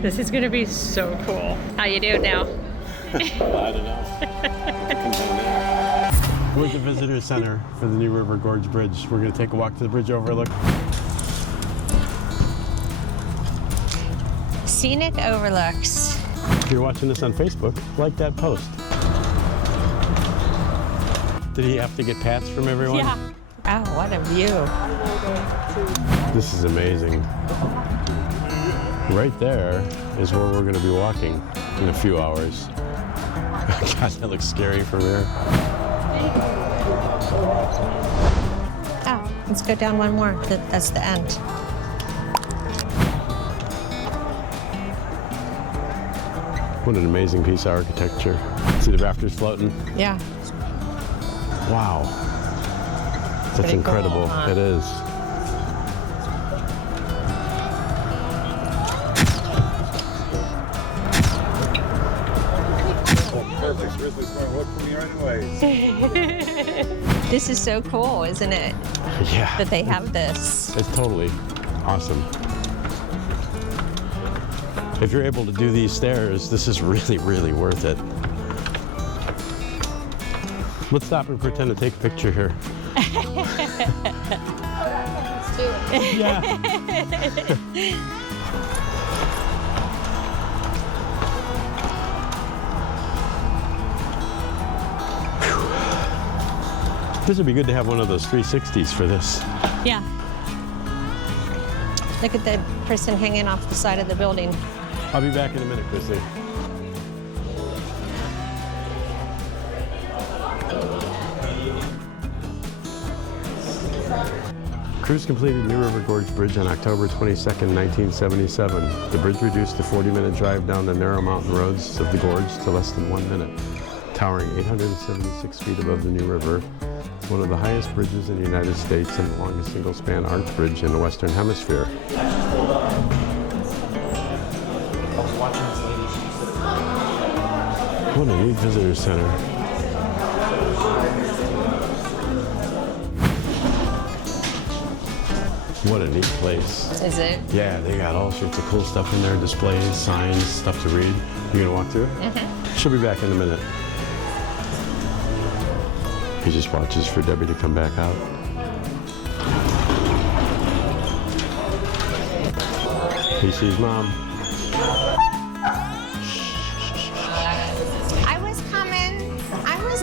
This is gonna be so cool. How you doing now? I don't know. We're at the visitor center for the new River Gorge Bridge. We're gonna take a walk to the bridge overlook. Scenic overlooks. If you're watching this on Facebook, like that post. Did he have to get pats from everyone? Yeah. Oh, what a view. This is amazing. Right there is where we're gonna be walking in a few hours. God, that looks scary from here. Oh, let's go down one more. That's the end. What an amazing piece of architecture. See the rafters floating? Yeah. Wow. That's Pretty incredible. cool, huh? It is. Perfect. Grizzly's going to look for me anyways. This is so cool, isn't it? Yeah. That they have this. It's totally awesome. If you're able to do these stairs, this is really, really worth it. Let's stop and pretend to take a picture here. Yeah. This would be good to have one of those 360s for this. Yeah. Look at the person hanging off the side of the building. I'll be back in a minute, Chrissy. Crews completed New River Gorge Bridge on October 22nd, 1977. The bridge reduced the 40-minute drive down the narrow mountain roads of the gorge to less than 1 minute. Towering 876 feet above the New River, one of the highest bridges in the United States and the longest single-span arch bridge in the Western Hemisphere. What a neat visitor center. What a neat place. Is it? Yeah, they got all sorts of cool stuff in there, displays, signs, stuff to read. You gonna walk through it? Mm-hmm. She'll be back in a minute. He just watches for Debbie to come back out. He sees Mom. I was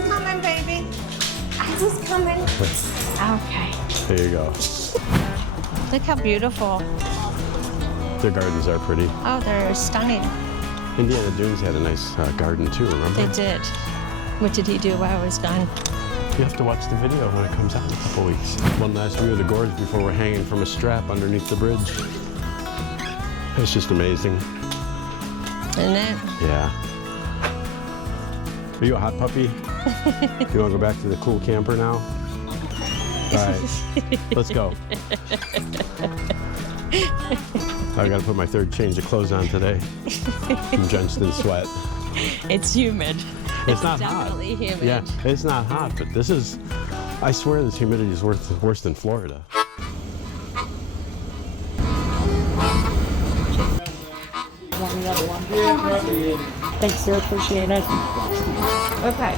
coming, baby. I was coming. Okay. There you go. Look how beautiful. Their gardens are pretty. Oh, they're stunning. Indiana Dunes had a nice garden too, remember? They did. What did he do while I was gone? You have to watch the video when it comes out in a couple weeks. One last view of the gorge before we're hanging from a strap underneath the bridge. It's just amazing. Isn't it? Yeah. Are you a hot puppy? You want to go back to the cool camper now? All right, let's go. I got to put my third change of clothes on today. I'm drenched in sweat. It's humid. It's not hot. Definitely humid. Yeah, it's not hot, but this is, I swear this humidity is worse than Florida. Thanks, sir. Appreciate it. Okay.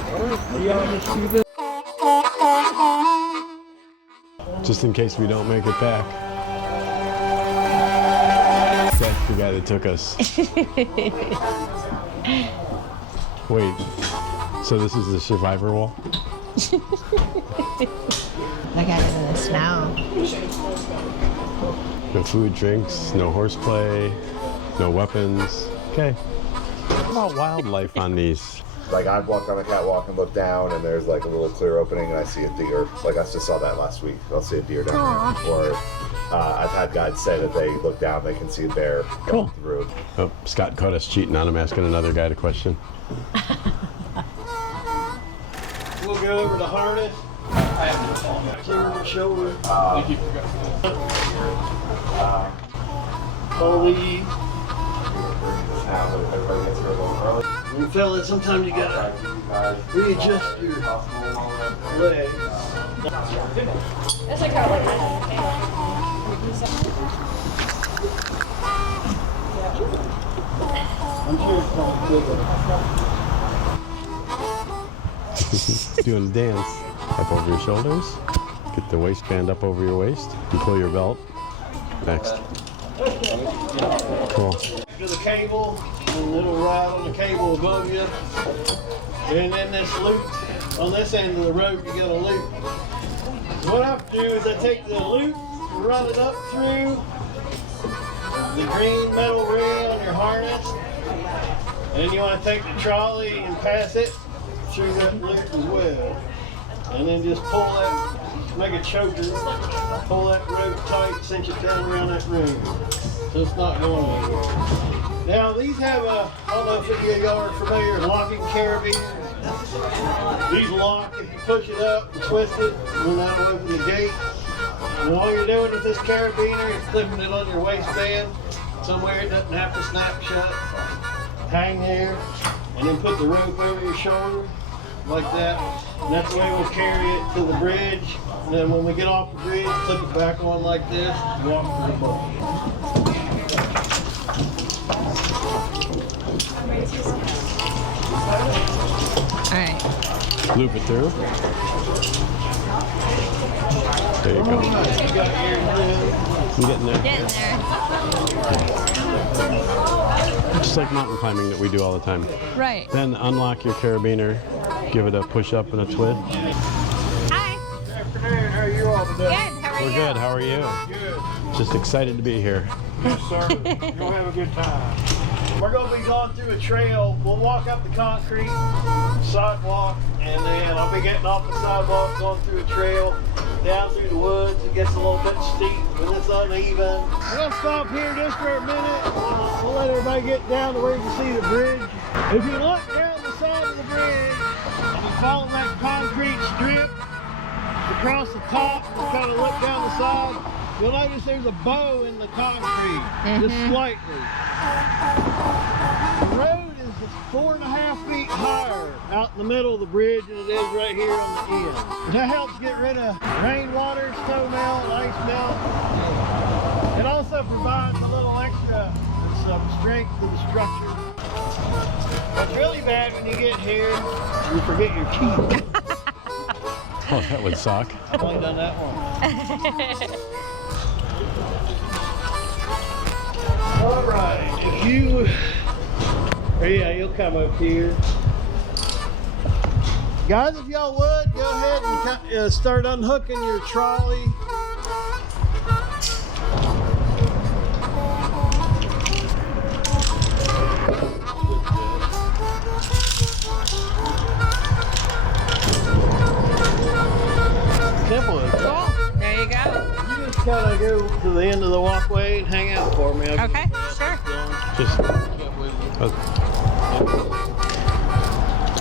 Just in case we don't make it back. That's the guy that took us. Wait, so this is the survivor wall? Look at it in the snow. No food, drinks, no horseplay, no weapons. Okay. What about wildlife on these? Like I walk on the catwalk and look down, and there's like a little clear opening, and I see a deer. Like I just saw that last week. I'll see a deer down there. Or I've had guides say that they look down, they can see a bear going through. Oh, Scott caught us cheating on him, asking another guy a question. We'll go over the harness. I have no fault. Clear my shoulder. Trolley. You feel that sometimes you gotta readjust your legs. That's like how I'm sure it's called bigger. Doing a dance. Up over your shoulders. Get the waistband up over your waist. And pull your belt. Next. Cool. To the cable, and it'll ride on the cable above you. And then this loop, on this end of the rope, you got a loop. So what I have to do is I take the loop, run it up through the green metal ring on your harness, and then you want to take the trolley and pass it through that loop as well. And then just pull that, make a choker, pull that rope tight, cinch it down around that ring. So it's not going anywhere. Now these have a, I don't know if y'all are familiar with locking carabiners. These lock, if you push it up and twist it, then that'll open the gate. And all you're doing with this carabiner is clipping it on your waistband, somewhere it doesn't have to snap shut. Hang there, and then put the rope over your shoulder, like that. And that's the way we'll carry it to the bridge. And then when we get off the bridge, clip it back on like this, walk to the boat. All right. Loop it through. There you go. You got your I'm getting there. Getting there. Just like mountain climbing that we do all the time. Right. Then unlock your carabiner, give it a push up and a twist. Hi. Good afternoon. How are you all today? Good. How are We're you? good. How are you? Good. Just excited to be here. Yes, sir. You'll have a good time. We're going to be going through a trail. We'll walk up the concrete sidewalk, and then I'll be getting off the sidewalk, going through a trail, down through the woods. It gets a little bit steep, and it's uneven. We're going to stop here just for a minute. We'll let everybody get down to where you can see the bridge. If you look down the side of the bridge, and you follow that concrete strip across the top, and kind of look down the side, you'll notice there's a bow in the concrete, just slightly. The road is 4.5 feet higher out in the middle of the bridge than it is right here on the end. And that helps get rid of rainwater, snow melt, ice melt. It also provides a little extra some strength to the structure. What's really bad when you get here, you forget your keys. Oh, that would suck. I've only done that one. All right, if you, yeah, you'll come up here. Guys, if y'all would, go ahead and start unhooking your trolley. Simple as that. Cool. There you go. You just kind of go to the end of the walkway and hang out for me. Okay, sure. Just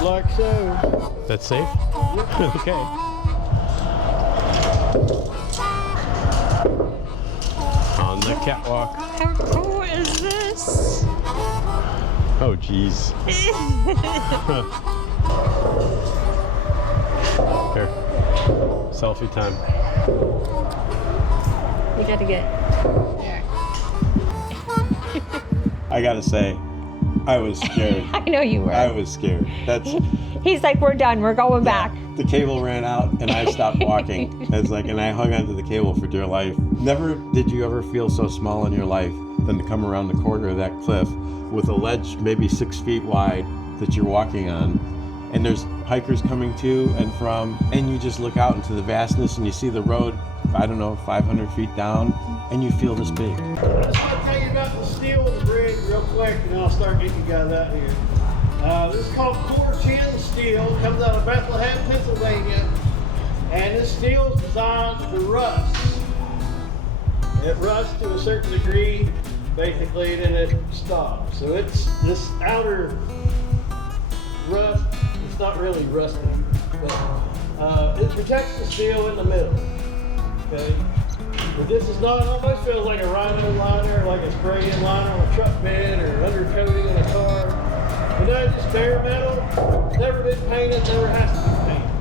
Like so. that's safe? Okay. On the catwalk. How cool is this? Oh, geez. Here. Selfie time. You gotta get. I gotta say, I was scared. I know you were. I was scared. That's He's like, we're done. We're going back. the cable ran out and I stopped walking. It's like, and I hung onto the cable for dear life. Never did you ever feel so small in your life than to come around the corner of that cliff with a ledge maybe 6 feet wide that you're walking on, and there's hikers coming to and from, and you just look out into the vastness and you see the road, I don't know, 500 feet down, and you feel this big. I just want to tell you about the steel of the bridge real quick, and then I'll start getting you guys out here. This is called Core 10 steel. It comes out of Bethlehem, Pennsylvania, and this steel is designed to rust. It rusts to a certain degree, basically, then it stops. So it's this outer rust. It's not really rusty, but it protects the steel in the middle. Okay, but this is not. It almost feels like a rhino liner, like a spray-in liner on a truck bed or undercoating in a car. But no, it's just bare metal. Never been painted. Never has to be painted.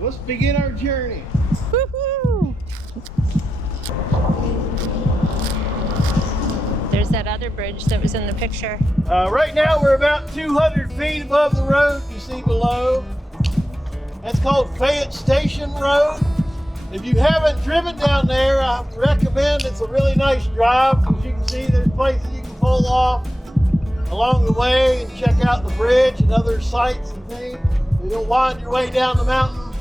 Let's begin our journey. Woohoo! is that other bridge that was in the picture? Right now we're about 200 feet above the road you see below. That's called Fayette Station Road. If you haven't driven down there, I recommend. It's a really nice drive. As you can see, there's places you can pull off along the way and check out the bridge and other sights and things. You'll wind your way down the mountain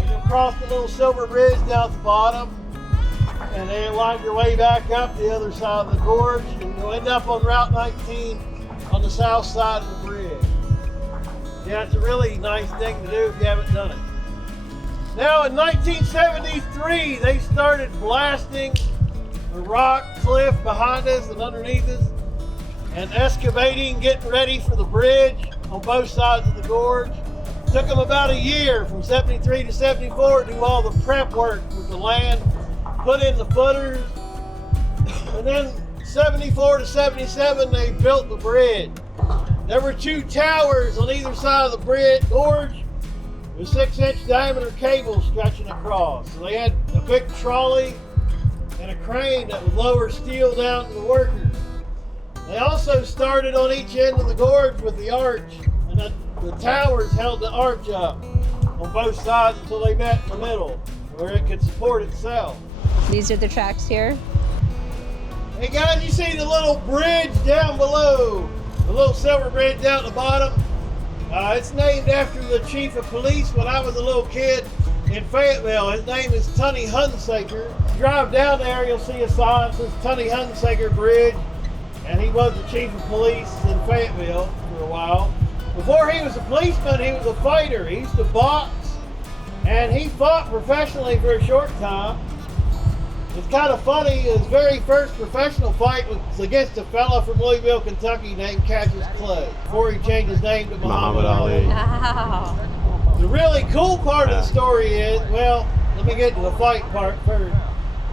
and you'll cross the little silver bridge down at the bottom, and then you'll wind your way back up the other side of the gorge, and you'll end up on Route 19 on the south side of the bridge. Yeah, it's a really nice thing to do if you haven't done it. Now in 1973, they started blasting the rock cliff behind us and underneath us and excavating, getting ready for the bridge on both sides of the gorge. Took them about a year from 73 to 74 to do all the prep work with the land, put in the footers, and then 74 to 77 they built the bridge. There were 2 towers on either side of the bridge gorge with 6-inch diameter cables stretching across. So they had a big trolley and a crane that would lower steel down to the workers. They also started on each end of the gorge with the arch, and the towers held the arch up on both sides until they met in the middle where it could support itself. These are the tracks here. Hey guys, you see the little bridge down below? The little silver bridge down at the bottom? It's named after the chief of police when I was a little kid in Fayetteville. His name is Tunney Hunsaker. Drive down there, you'll see a sign that says Tunney Hunsaker Bridge, and he was the chief of police in Fayetteville for a while. Before he was a policeman, he was a fighter. He used to box, and he fought professionally for a short time. It's kind of funny, his very first professional fight was against a fella from Louisville, Kentucky named Cassius Clay, before he changed his name to Muhammad Ali. Wow. The really cool part of the story is, well, let me get to the fight part first.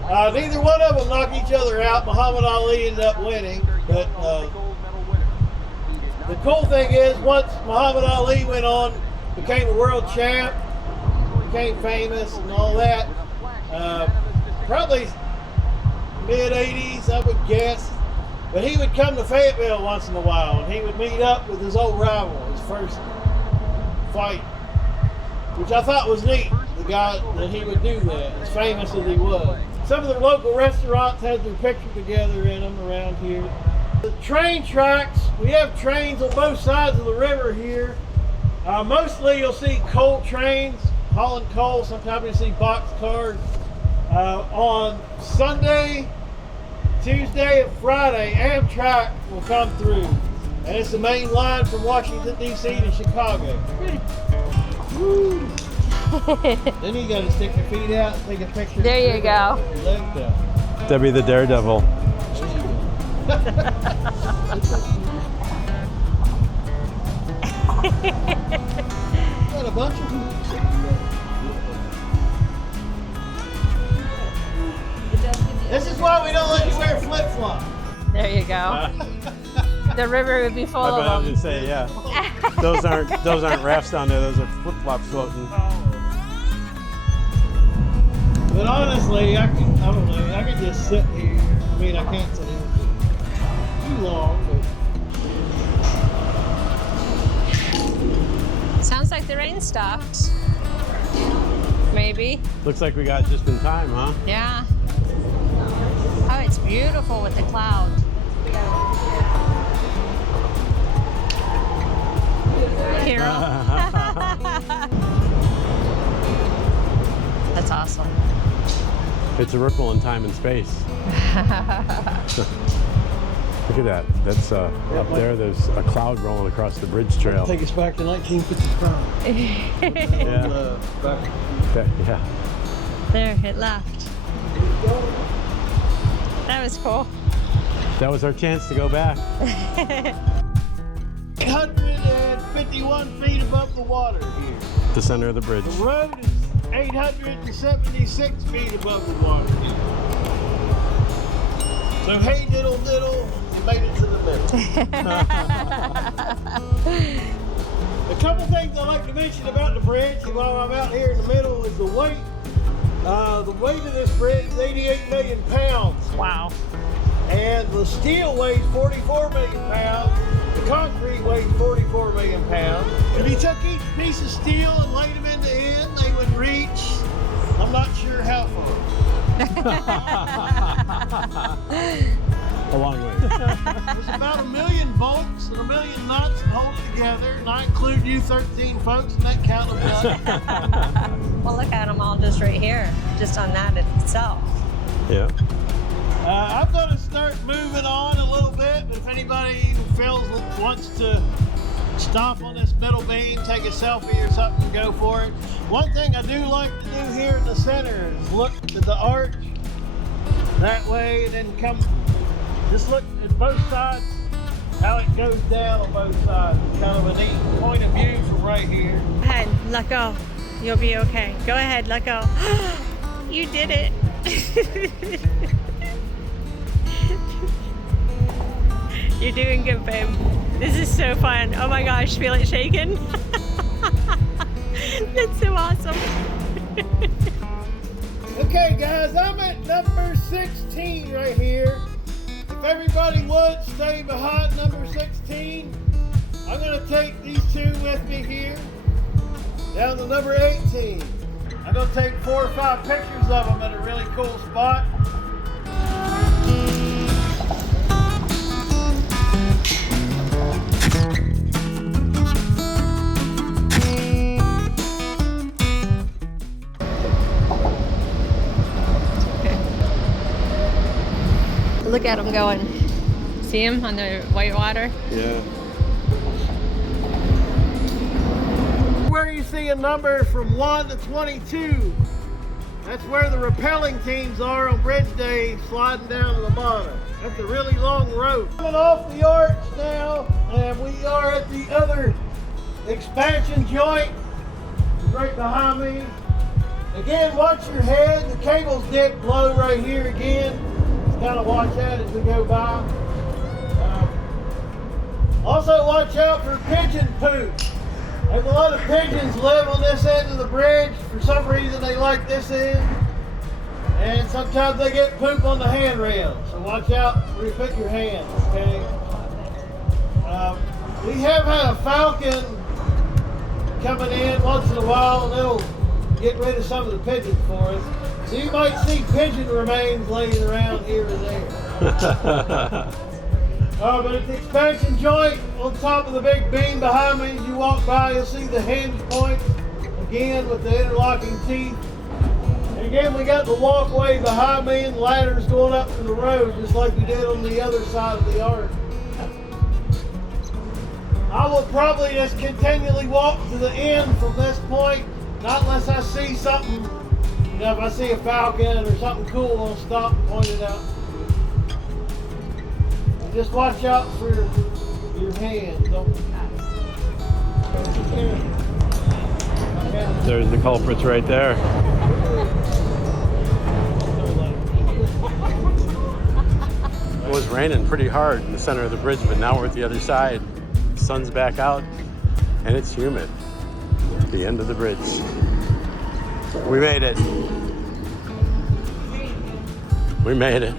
Neither one of them knocked each other out. Muhammad Ali ended up winning, but the cool thing is, once Muhammad Ali went on, became a world champ, became famous and all that, probably mid-80s, I would guess. But he would come to Fayetteville once in a while, and he would meet up with his old rival, his first fight, which I thought was neat, the guy that he would do that, as famous as he was. Some of the local restaurants have their picture together in them around here. The train tracks, we have trains on both sides of the river here. Mostly you'll see coal trains hauling coal. Sometimes you'll see box cars. On Sunday, Tuesday, and Friday, Amtrak will come through. And it's the main line from Washington, D.C. to Chicago. Woo. Then you got to stick your feet out and take a picture. There you go. Your legs out. Debbie the Daredevil. Got a bunch of them. This is why we don't let you wear flip-flops. There you go. The river would be full I of was them. gonna say, yeah. Those aren't rafts down there. Those are flip-flops floating. But honestly, I don't know. I could just sit here. I mean, I can't sit here too long. But Sounds like the rain stopped. Maybe. Looks like we got just in time, huh? Yeah. Oh, it's beautiful with the cloud. Carol. That's awesome. It's a ripple in time and space. Look at that. That's up there. There's a cloud rolling across the bridge trail. take us back to 1955. Yeah. Yeah. There, it left. That was cool. That was our chance to go back. 151 feet above the water here. The center of the bridge. The road is 876 feet above the water here. So hey diddle diddle, you made it to the middle. A couple things I like to mention about the bridge while I'm out here in the middle is the weight. The weight of this bridge is 88 million pounds. Wow. And the steel weighs 44 million pounds. The concrete weighs 44 million pounds. If you took each piece of steel and laid them in the end, they would reach, I'm not sure how far. A long way. There's about 1 million bolts and 1 million nuts that hold it together, and I include you 13 folks in that count of blood. Well, look at them all just right here, just on that itself. Yeah. I'm going to start moving on a little bit, but if anybody wants to stop on this middle beam, take a selfie or something, go for it. One thing I do like to do here in the center is look at the arch that way, and then just look at both sides, how it goes down on both sides. It's kind of a neat point of view from right here. Go ahead, let go. You'll be okay. Go ahead, let go. You did it. You're doing good, babe. This is so fun. Oh my gosh, feel it shaking? That's so awesome. Okay guys, I'm at number 16 right here. If everybody would stay behind number 16, I'm gonna take these two with me here, down to number 18. I'm gonna take 4 or 5 pictures of them at a really cool spot. Look at them going. See them on the white water? Yeah. Where you see a number from 1 to 22, that's where the rappelling teams are on bridge day, sliding down to the bottom. That's a really long rope. Coming off the arch now, and we are at the other expansion joint right behind me. Again, watch your head. The cables dip low right here again. Kind of watch that as we go by. Also watch out for pigeon poop. There's a lot of pigeons live on this end of the bridge. For some reason they like this end. And sometimes they get poop on the handrail. So watch out where you put your hands, okay? We have had a falcon coming in once in a while, and it'll get rid of some of the pigeons for us. So you might see pigeon remains laying around here or there. But at the expansion joint, on top of the big beam behind me, as you walk by, you'll see the hinge point, again with the interlocking teeth. And again, we got the walkway behind me and ladders going up to the road, just like we did on the other side of the arch. I will probably just continually walk to the end from this point, not unless I see something. You know, if I see a falcon or something cool, I'll stop and point it out. And just watch out for your hands. There's the culprits right there. It was raining pretty hard in the center of the bridge, but now we're at the other side. The sun's back out, and it's humid. The end of the bridge. We made it. We made it.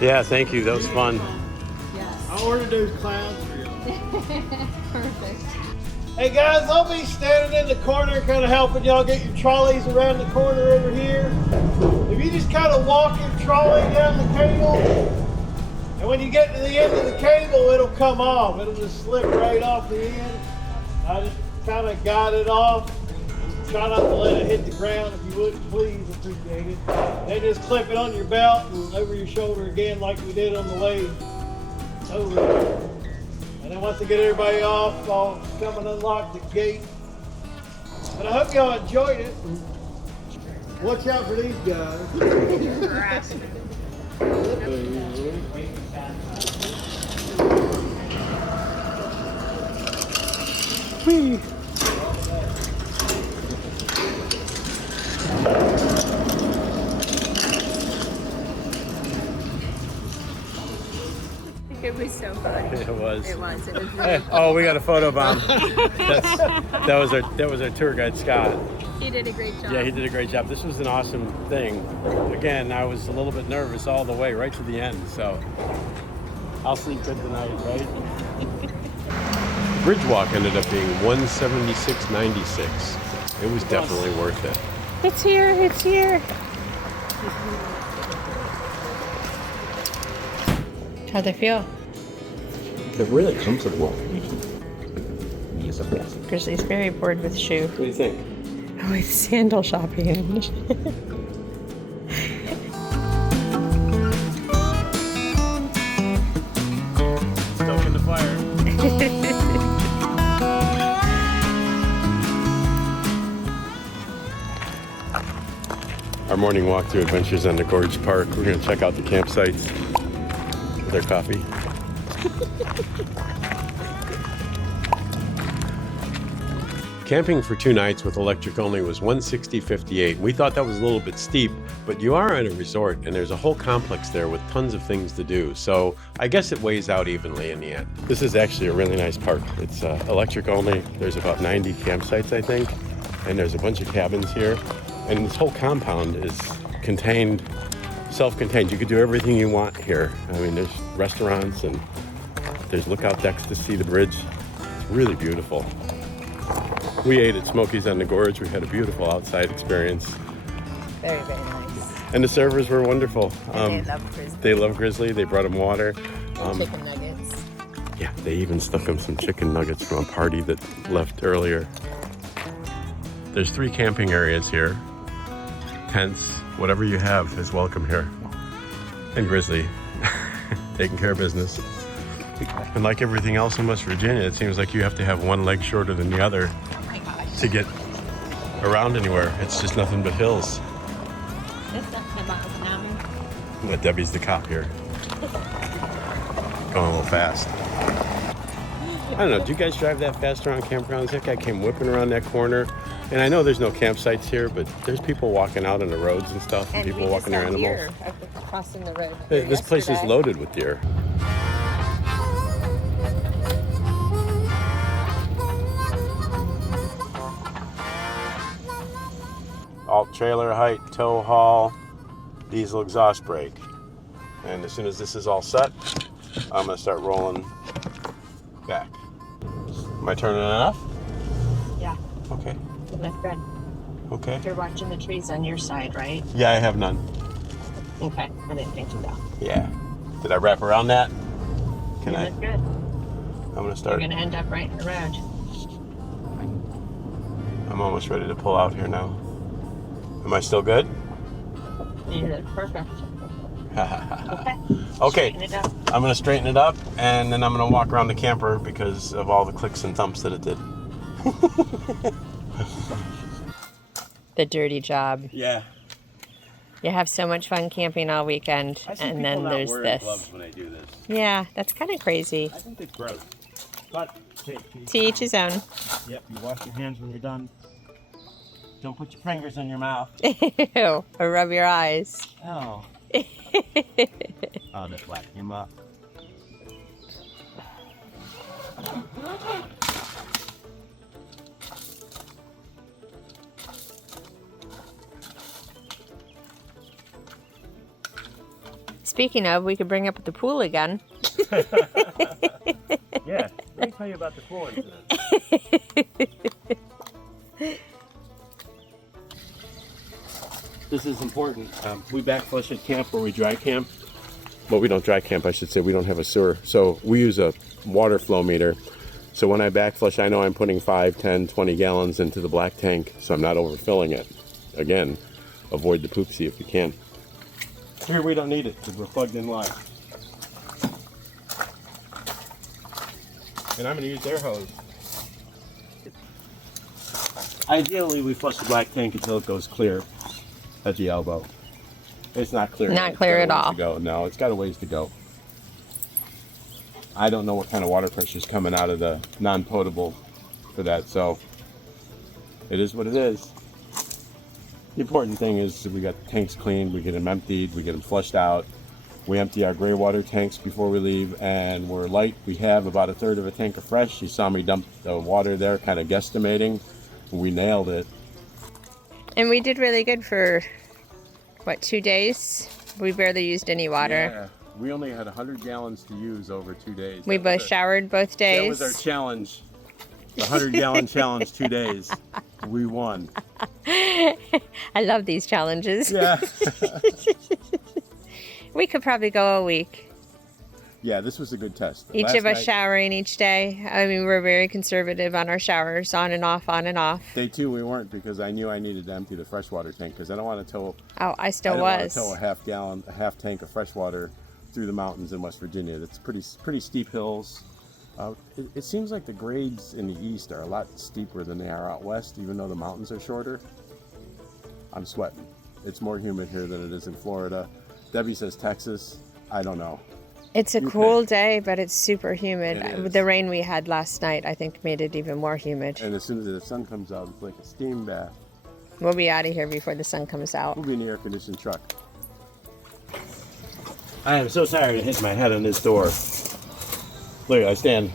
Yeah, thank you. That was fun. I ordered those clowns for you. Perfect. Hey guys, I'll be standing in the corner kind of helping y'all get your trolleys around the corner over here. If you just kind of walk your trolley down the cable, and when you get to the end of the cable, it'll come off. It'll just slip right off the end. I just kind of guide it off. Try not to let it hit the ground, if you would, please. Appreciate it. Then just clip it on your belt and over your shoulder again like we did on the way over there. And then once I get everybody off, I'll come and unlock the gate. But I hope y'all enjoyed it. Watch out for these guys. Whee! It was so fun. It was. It was. It was really fun. Oh, we got a photo bomb. That was our tour guide, Scott. He did a great job. Yeah, he did a great job. This was an awesome thing. Again, I was a little bit nervous all the way right to the end, so I'll sleep good tonight, right? Bridge walk ended up being $176.96. It was definitely worth it. It's here. It's here. How'd they feel? They're really comfortable. Grizzly's very bored with shoe. What do you think? With sandal shopping. Stoking the fire. Our morning walk through Adventures on the Gorge Park. We're going to check out the campsites with our coffee. Camping for 2 nights with electric only was $160.58. We thought that was a little bit steep, but you are at a resort and there's a whole complex there with tons of things to do. So I guess it weighs out evenly in the end. This is actually a really nice park. It's electric only. There's about 90 campsites, I think, and there's a bunch of cabins here. And this whole compound is contained, self-contained. You could do everything you want here. I mean, there's restaurants and there's lookout decks to see the bridge. It's really beautiful. We ate at Smokies on the Gorge. We had a beautiful outside experience. Very, very nice. And the servers were wonderful. And they love Grizzly. They love Grizzly. They brought him water. Chicken nuggets. Yeah, they even stuck him some chicken nuggets from a party that left earlier. There's 3 camping areas here. Tents, whatever you have is welcome here. And Grizzly, taking care of business. And like everything else in West Virginia, it seems like you have to have one leg shorter than the other to get around anywhere. It's just nothing but hills. But Debbie's the cop here. Going a little fast. I don't know, do you guys drive that fast around campgrounds? That guy came whipping around that corner. And I know there's no campsites here, but there's people walking out on the roads and stuff, and people walking their animals. Deer crossing the road. This place is loaded with deer. Alt trailer height, tow haul, diesel exhaust brake. And as soon as this is all set, I'm gonna start rolling back. Am I turning enough? Yeah, Okay. that's good. Okay. You're watching the trees on your side, right? Yeah, I have none. Okay, I didn't think so. Yeah. Did I wrap around that? Can You I? look good. I'm gonna You're start. gonna end up right in the road. I'm almost ready to pull out here now. Am I still good? You look perfect. Okay. Okay. Straighten it up. I'm gonna straighten it up and then I'm gonna walk around the camper because of all the clicks and thumps that it did. The dirty job. Yeah. You have so much fun camping all weekend, and then there's this. Gloves when I do this. Yeah, that's kind of crazy. I think it's gross. But To each his own. Yep, you wash your hands when you're done. Don't put your fingers in your mouth. Ew, or rub your eyes. Oh. I'll just whack him up. Speaking of, we could bring up the pool again. Yeah, let me tell you about the pool incident. This is important. We backflush at camp where we dry camp. Well, we don't dry camp, I should say. We don't have a sewer. So we use a water flow meter. So when I backflush, I know I'm putting 5, 10, 20 gallons into the black tank, so I'm not overfilling it. Again, avoid the poopsie if you can. Here we don't need it because we're plugged in live. And I'm going to use their hose. Ideally, we flush the black tank until it goes clear at the elbow. It's not clear. Not It's clear got a at ways all. to go. No, it's got a ways to go. I don't know what kind of water pressure is coming out of the non-potable for that, so it is what it is. The important thing is we got the tanks cleaned, we get them emptied, we get them flushed out, We empty our gray water tanks before we leave, and we're light. We have about 1/3 of a tank of fresh. You saw me dump the water there, kind of guesstimating. We nailed it. And we did really good for, what, 2 days? We barely used any water. Yeah, we only had 100 gallons to use over 2 days. We both showered both days. That was our challenge. The 100-gallon challenge, 2 days. We won. I love these challenges. Yeah. We could probably go a week. Yeah, this was a good test. Each Last of us night, showering each day. I mean, we're very conservative on our showers, on and off, on and off. Day 2 we weren't, because I knew I needed to empty the freshwater tank, because I don't want to tow. Oh, I still I don't want was. to tow a half tank of fresh water through the mountains in West Virginia. It's pretty steep hills. It seems like the grades in the east are a lot steeper than they are out west, even though the mountains are shorter. I'm sweating. It's more humid here than it is in Florida. Debbie says Texas. I don't know. It's a cool day, but it's super humid. It is. The rain we had last night, I think, made it even more humid. And as soon as the sun comes out, it's like a steam bath. We'll be out of here before the sun comes out. We'll be in the air-conditioned truck. I am so tired of hitting my head on this door. Look, I stand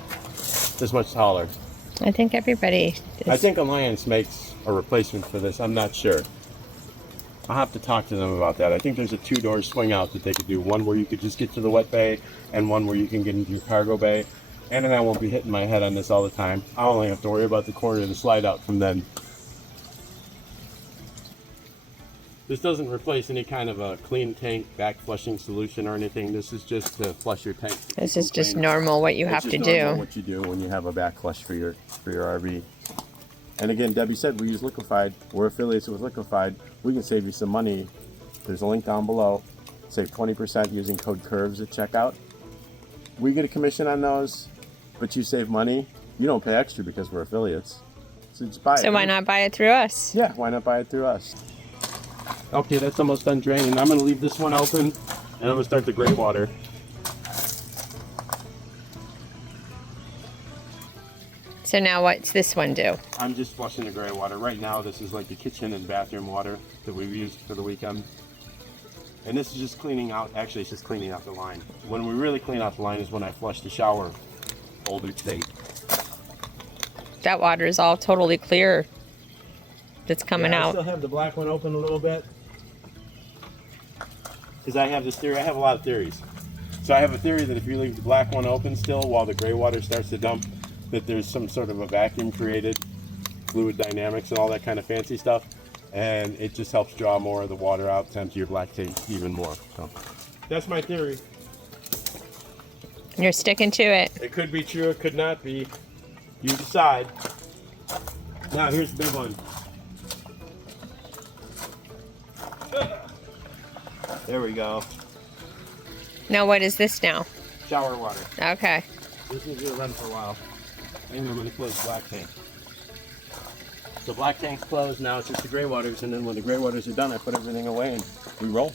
this much taller. I think everybody is. I think Alliance makes a replacement for this. I'm not sure. I'll have to talk to them about that. I think there's a 2-door swing out that they could do. One where you could just get to the wet bay, and one where you can get into your cargo bay. And then I won't be hitting my head on this all the time. I'll only have to worry about the corner of the slide out from then. This doesn't replace any kind of a clean tank back flushing solution or anything. This is just to flush your tank. This is just normal what you have to do. What you do when you have a back flush for your RV. And again, Debbie said we use Liquified. We're affiliates with Liquified. We can save you some money. There's a link down below. Save 20% using code CURVES at checkout. We get a commission on those, but you save money. You don't pay extra because we're affiliates. So just buy it. So why not buy it through us? Yeah, why not buy it through us? Okay, that's almost done draining. I'm going to leave this one open, and I'm going to start the gray water. So now what's this one do? I'm just flushing the gray water. Right now, this is like the kitchen and bathroom water that we've used for the weekend. And this is just cleaning out, actually it's just cleaning out the line. When we really clean out the line is when I flush the shower, older state. That water is all totally clear that's coming I out. still have the black one open a little bit. Because I have this theory, I have a lot of theories. So I have a theory that if you leave the black one open still while the gray water starts to dump, that there's some sort of a vacuum created, fluid dynamics and all that kind of fancy stuff. And it just helps draw more of the water out to empty your black tank even more. So that's my theory. You're sticking to it. It could be true, it could not be. You decide. Now here's the big one. There we go. Now what is this now? Shower water. Okay. This is gonna run for a while. And I'm gonna close the black tank. The black tank's closed, now it's just the gray waters, and then when the gray waters are done, I put everything away and we roll.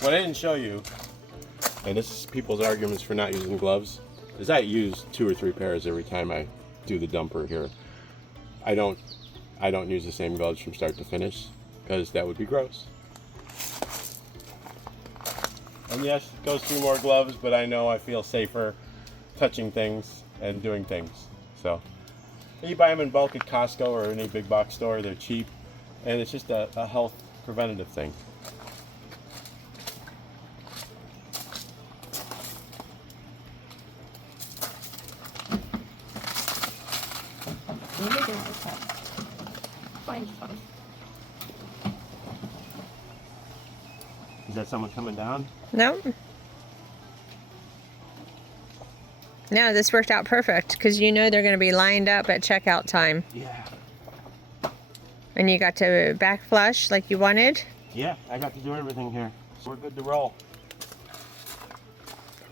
What I didn't show you, and this is people's arguments for not using gloves, is I use 2 or 3 pairs every time I do the dumper here. I don't use the same gloves from start to finish, because that would be gross. And yes, it goes through more gloves, but I know I feel safer touching things and doing things. So you buy them in bulk at Costco or any big box store, they're cheap, and it's just a health preventative thing. Is that someone coming down? No. No, this worked out perfect because you know they're going to be lined up at checkout time. Yeah. And you got to back flush like you wanted. Yeah, I got to do everything here. So we're good to roll.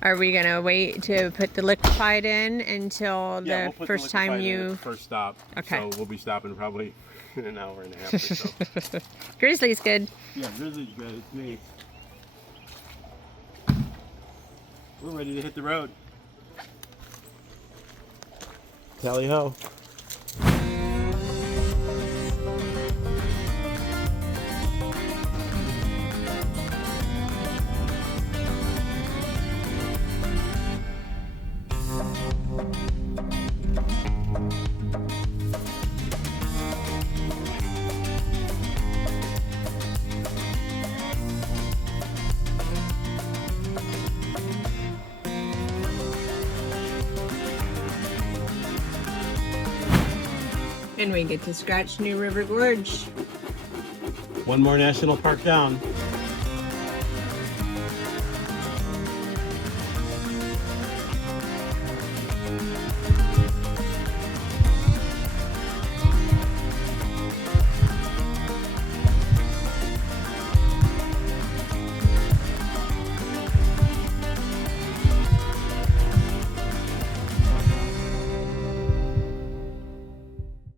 Are we going to wait to put the Liquified in until Yeah, the we'll put first the time Liquified in you... at the first stop. Okay. So we'll be stopping probably in an hour and a half or so. Grizzly's good. Yeah, Grizzly's good. It's me. We're ready to hit the road. Tally ho. And we get to scratch New River Gorge. One more national park down.